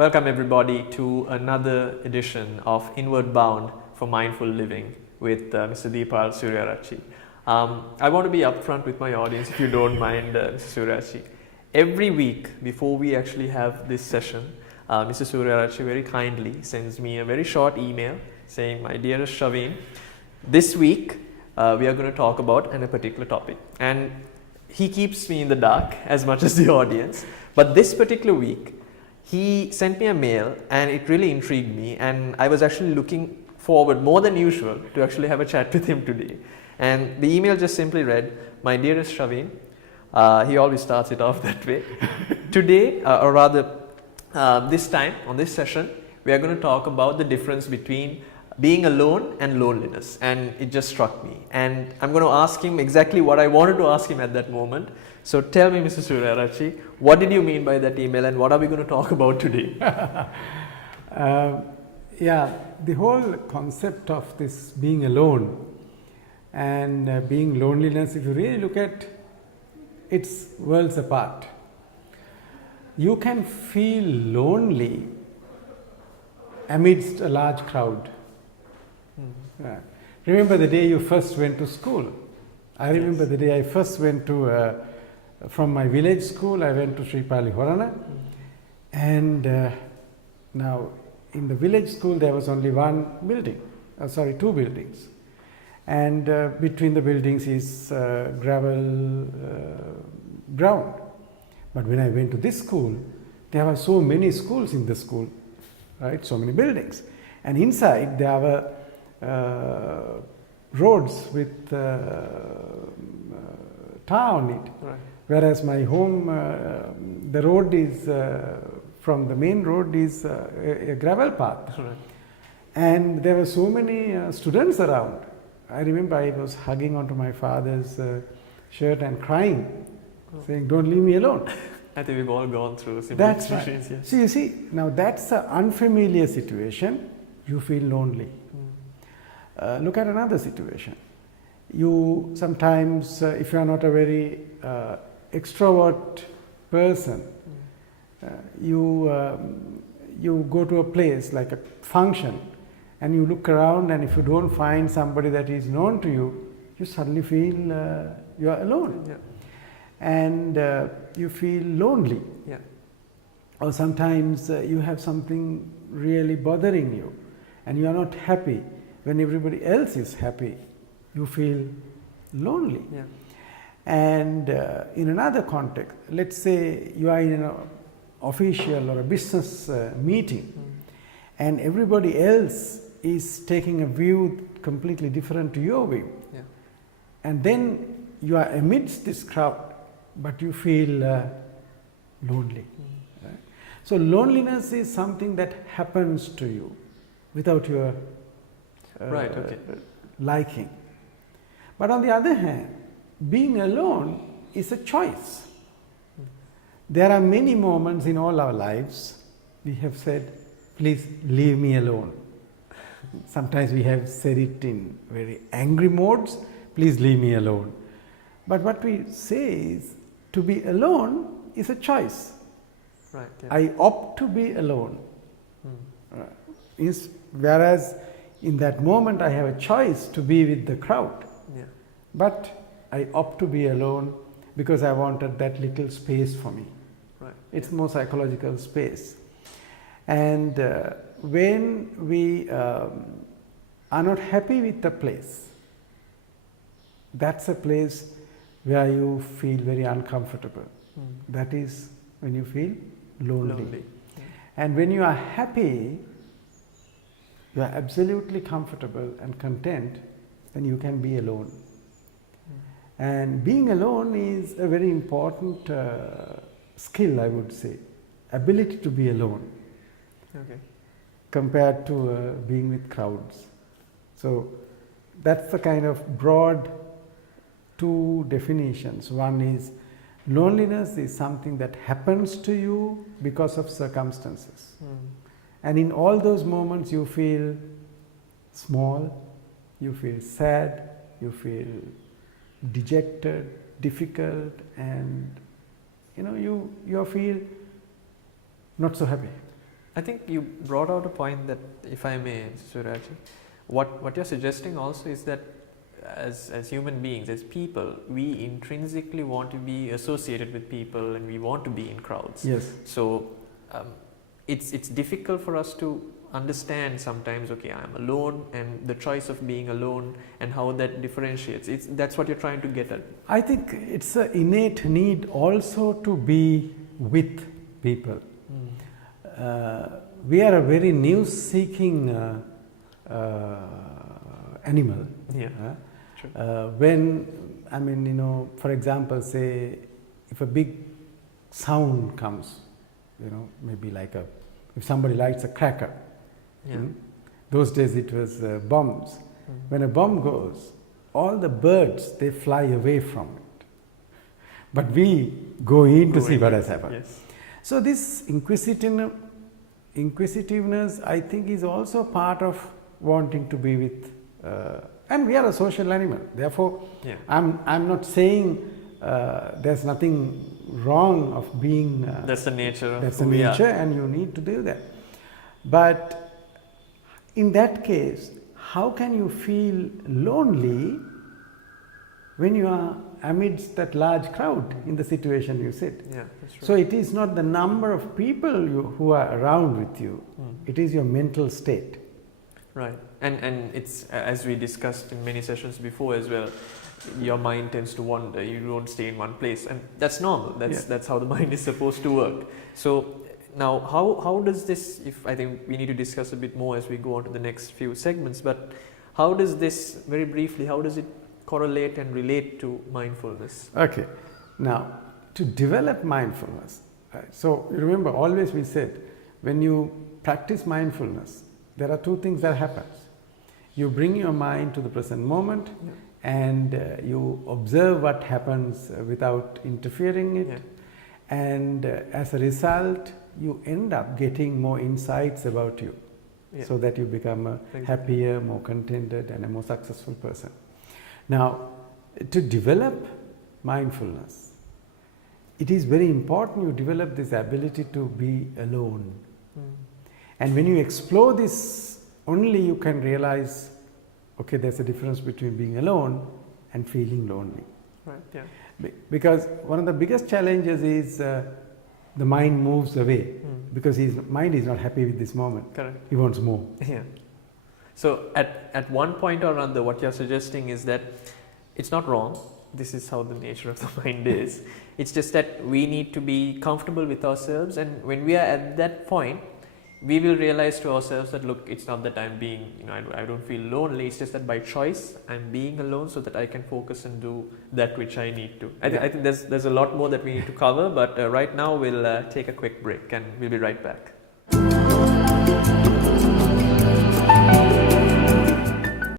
Welcome everybody to another edition of Inward Bound for Mindful Living with Mr. Deepal Suryarachi. I want to be upfront with my audience, if you don't mind, Mr. Suryarachi. Every week before we actually have this session, Mr. Suryarachi very kindly sends me a very short email saying, "My dearest Shaveen, this week we are going to talk about a particular topic." And he keeps me in the dark as much as the audience. But this particular week, he sent me a mail and it really intrigued me, and I was actually looking forward more than usual to actually have a chat with him today. And the email just simply read, "My dearest Shaveen," he always starts it off that way. Today, or rather this time on this session, we are going to talk about the difference between being alone and loneliness. And it just struck me. And I'm going to ask him exactly what I wanted to ask him at that moment. So tell me, Mr. Suryarachi, what did you mean by that email and what are we going to talk about today? Yeah, the whole concept of this being alone and being loneliness, if you really look at, it's worlds apart. You can feel lonely amidst a large crowd. Remember the day you first went to school? I remember the day I first went to, from my village school, I went to Sri Pali Horana. And now in the village school there was only one building, two buildings. And between the buildings is gravel ground. But when I went to this school, there were so many schools in the school, right? So many buildings. And inside there were roads with tar on it. Right. Whereas my home, the road is, from the main road is a gravel path. Right. And there were so many students around. I remember I was hugging onto my father's shirt and crying, saying, "Don't leave me alone." I think we've all gone through similar situations. Right. Yes. So you see, now that's an unfamiliar situation, you feel lonely. Look at another situation. You sometimes, if you are not a very extrovert person, you go to a place like a function and you look around, and if you don't find somebody that is known to you, you suddenly feel you are alone. Yeah. And you feel lonely. Yeah. Or sometimes you have something really bothering you and you are not happy. When everybody else is happy, you feel lonely. Yeah. And in another context, let's say you are in an official or a business meeting, and everybody else is taking a view completely different to your view. Yeah. And then you are amidst this crowd, but you feel lonely. Right? So loneliness is something that happens to you without your liking. But on the other hand, being alone is a choice. There are many moments in all our lives we have said, "Please leave me alone." Sometimes we have said it in very angry modes, "Please leave me alone." But what we say is, to be alone is a choice. Right. Yeah. I opt to be alone. Whereas in that moment I have a choice to be with the crowd. Yeah. But I opt to be alone because I wanted that little space for me. Right. It's more psychological space. And when we are not happy with the place, that's a place where you feel very uncomfortable. That is when you feel lonely. Yeah. And when you are happy, you are absolutely comfortable and content, then you can be alone. And being alone is a very important skill, I would say. Ability to be alone. Okay. Compared to being with crowds. So that's the kind of broad two definitions. One is loneliness is something that happens to you because of circumstances. And in all those moments you feel small, you feel sad, you feel dejected, difficult, and you feel not so happy. I think you brought out a point that, if I may, Suryaji, what you're suggesting also is that as human beings, as people, we intrinsically want to be associated with people and we want to be in crowds. Yes. So it's difficult for us to understand sometimes, okay, I'm alone, and the choice of being alone and how that differentiates. That's what you're trying to get at. I think it's an innate need also to be with people. We are a very news-seeking animal. Yeah. When, I mean, you know, for example, say, if a big sound comes, you know, maybe like if somebody lights a cracker. Yeah. Those days it was bombs. When a bomb goes, all the birds, they fly away from it. But we go in to see what has happened. Yes. So this inquisitiveness, I think, is also part of wanting to be with, and we are a social animal. Therefore, yeah. I'm not saying there's nothing wrong of being. That's the nature of That's the nature, and you need to do that. But in that case, how can you feel lonely when you are amidst that large crowd in the situation you sit? Yeah, that's right. So it is not the number of people who are around with you, it is your mental state. Right. And it's, as we discussed in many sessions before as well, your mind tends to wander, you don't stay in one place, and that's normal. That's how the mind is supposed to work. So now, how does this, if I think we need to discuss a bit more as we go on to the next few segments, but how does this, very briefly, how does it correlate and relate to mindfulness? Okay. Now, to develop mindfulness, so remember, always we said, when you practice mindfulness, there are two things that happens. You bring your mind to the present moment, and you observe what happens without interfering it, and as a result, you end up getting more insights about you, so that you become a happier, more contented, and a more successful person. Now, to develop mindfulness, it is very important you develop this ability to be alone. And when you explore this, only you can realize, okay, there's a difference between being alone and feeling lonely. Right, yeah. Because one of the biggest challenges is the mind moves away, because his mind is not happy with this moment. Correct. He wants more. Yeah. So at one point or another, what you're suggesting is that it's not wrong. This is how the nature of the mind is. It's just that we need to be comfortable with ourselves, and when we are at that point, we will realize to ourselves that, look, it's not that I'm being, I don't feel lonely, it's just that by choice I'm being alone so that I can focus and do that which I need to. I think there's a lot more that we need to cover, but right now we'll take a quick break and we'll be right back.